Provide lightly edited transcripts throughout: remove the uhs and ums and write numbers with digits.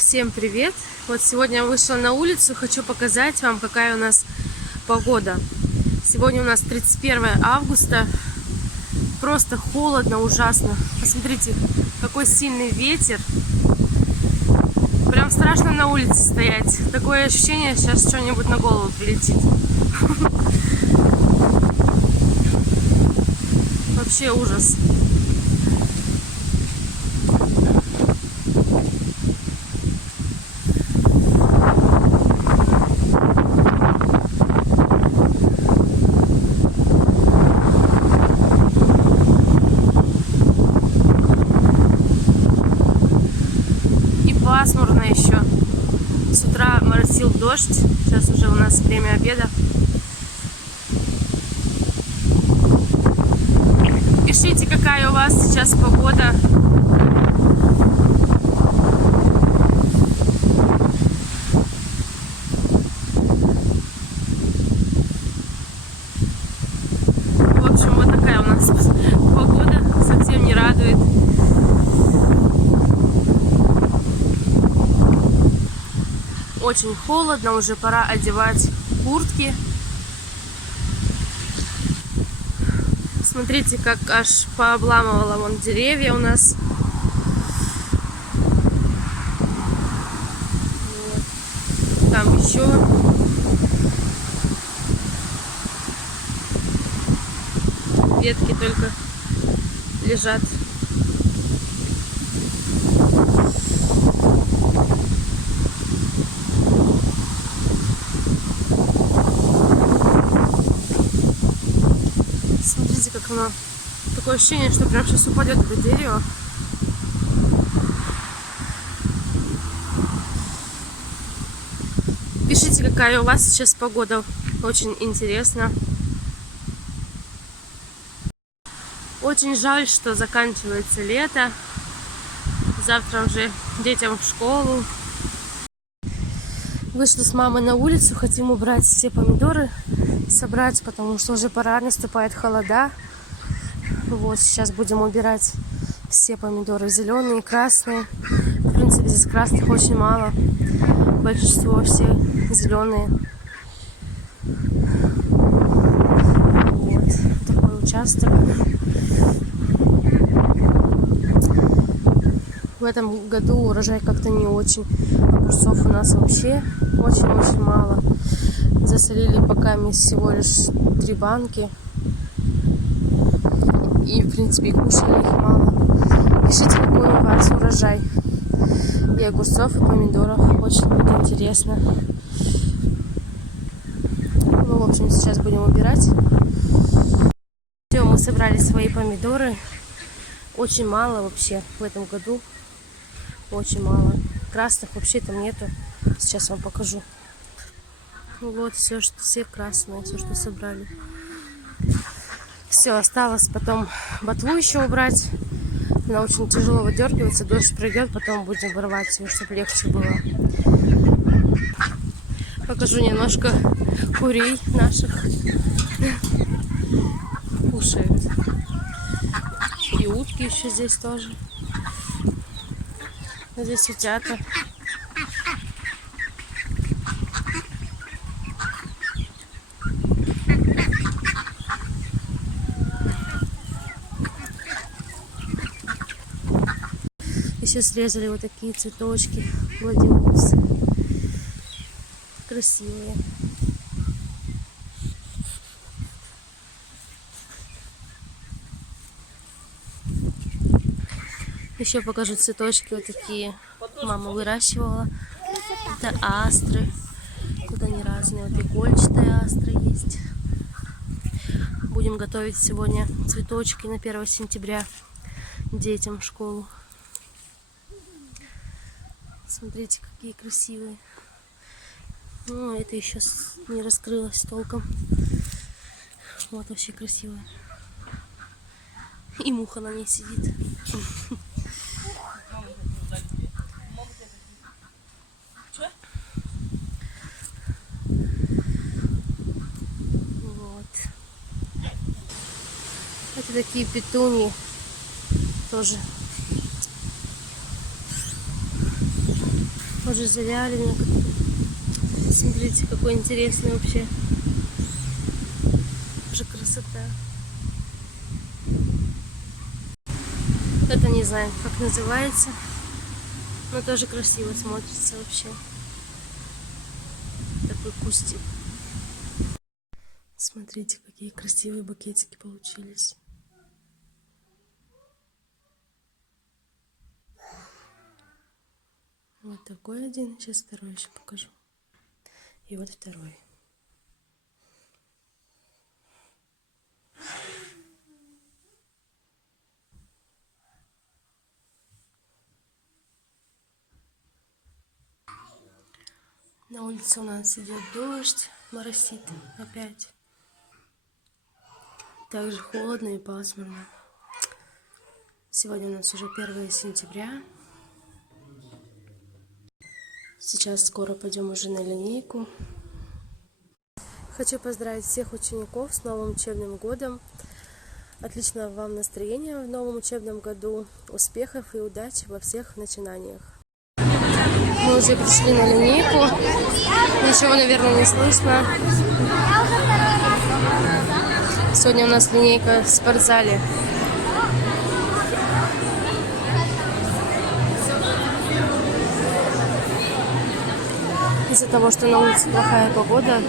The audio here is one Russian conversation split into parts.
Всем привет! Вот сегодня я вышла на улицу, хочу показать вам, какая у нас погода. Сегодня у нас 31 августа, просто холодно, ужасно. Посмотрите, какой сильный ветер. Прям страшно на улице стоять. Такое ощущение, сейчас что-нибудь на голову прилетит. Вообще ужас. Пасмурно еще. С утра моросил дождь. Сейчас уже у нас время обеда. Пишите, какая у вас сейчас погода. В общем, вот такая у нас погода. Совсем не радует. Очень холодно, уже пора одевать куртки. Смотрите, как аж пообламывало вон деревья у нас. Вот. Там еще. Ветки только лежат. Смотрите, как оно. Такое ощущение, что прям сейчас упадет это дерево. Пишите, какая у вас сейчас погода. Очень интересно. Очень жаль, что заканчивается лето. Завтра уже детям в школу. Вышла с мамой на улицу, хотим убрать все помидоры, собрать, потому что уже пора, наступает холода. Вот, сейчас будем убирать все помидоры, зеленые, красные. В принципе, здесь красных очень мало, большинство все зеленые. Вот, такой участок. В этом году урожай как-то не очень. Огурцов у нас вообще очень-очень мало. Засолили пока всего лишь 3 банки. И, в принципе, кушали их мало. Пишите, какой у вас урожай. И огурцов, и помидоров. Очень будет интересно. Ну, в общем, сейчас будем убирать. Все, мы собрали свои помидоры. Очень мало вообще в этом году. Очень мало. Красных вообще там нету. Сейчас вам покажу. Вот все красные, все, что собрали. Все, осталось потом ботву еще убрать. Она очень тяжело выдергивается. Дождь пройдет, потом будем вырывать ее, чтобы легче было. Покажу немножко курей наших. Кушают. И утки еще здесь тоже. Здесь утята. Еще срезали вот такие цветочки, гладиолусы. Красивые. Еще покажу цветочки вот такие. Мама выращивала. Это астры. Тут они разные. Вот игольчатые астры есть. Будем готовить сегодня цветочки на 1 сентября детям в школу. Смотрите, какие красивые. Ну, это еще не раскрылось толком. Вот вообще красивая. И муха на ней сидит. Вот. Это такие петуньи. Тоже уже завяли. Смотрите, какой интересный вообще. Уже красота. Это не знаю, как называется. Но тоже красиво смотрится вообще. Такой кустик. Смотрите, какие красивые букетики получились. Вот такой один. Сейчас второй еще покажу. И вот второй. На улице у нас идет дождь, моросит опять. Также холодно и пасмурно. Сегодня у нас уже 1 сентября. Сейчас скоро пойдем уже на линейку. Хочу поздравить всех учеников с новым учебным годом. Отличного вам настроения в новом учебном году. Успехов и удачи во всех начинаниях. Мы уже пришли на линейку. Ничего, наверное, не слышно. Сегодня у нас линейка в спортзале. Из-за того, что на улице плохая погода,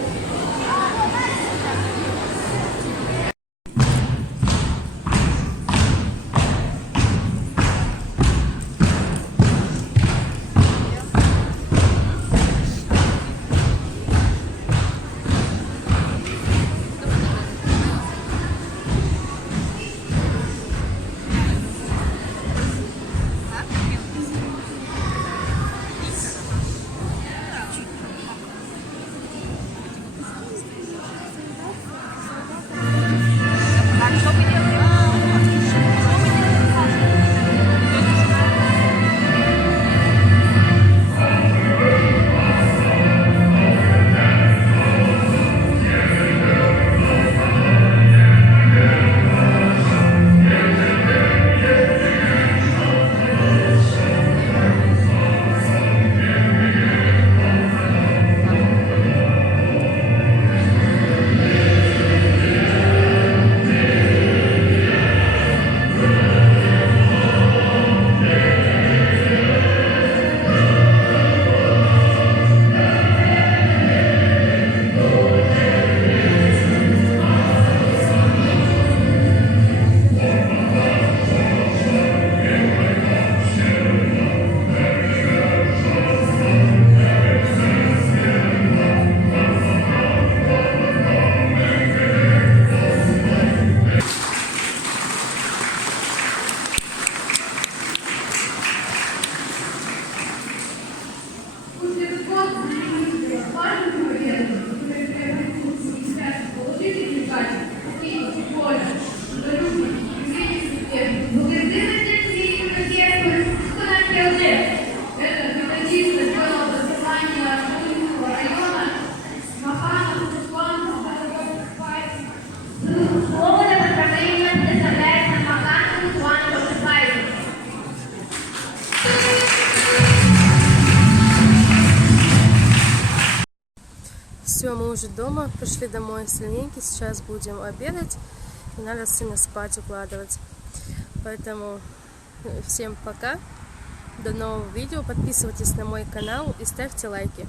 все, мы уже дома, пришли домой с линейки, сейчас будем обедать, и надо сына спать укладывать. Поэтому всем пока, до нового видео, подписывайтесь на мой канал и ставьте лайки.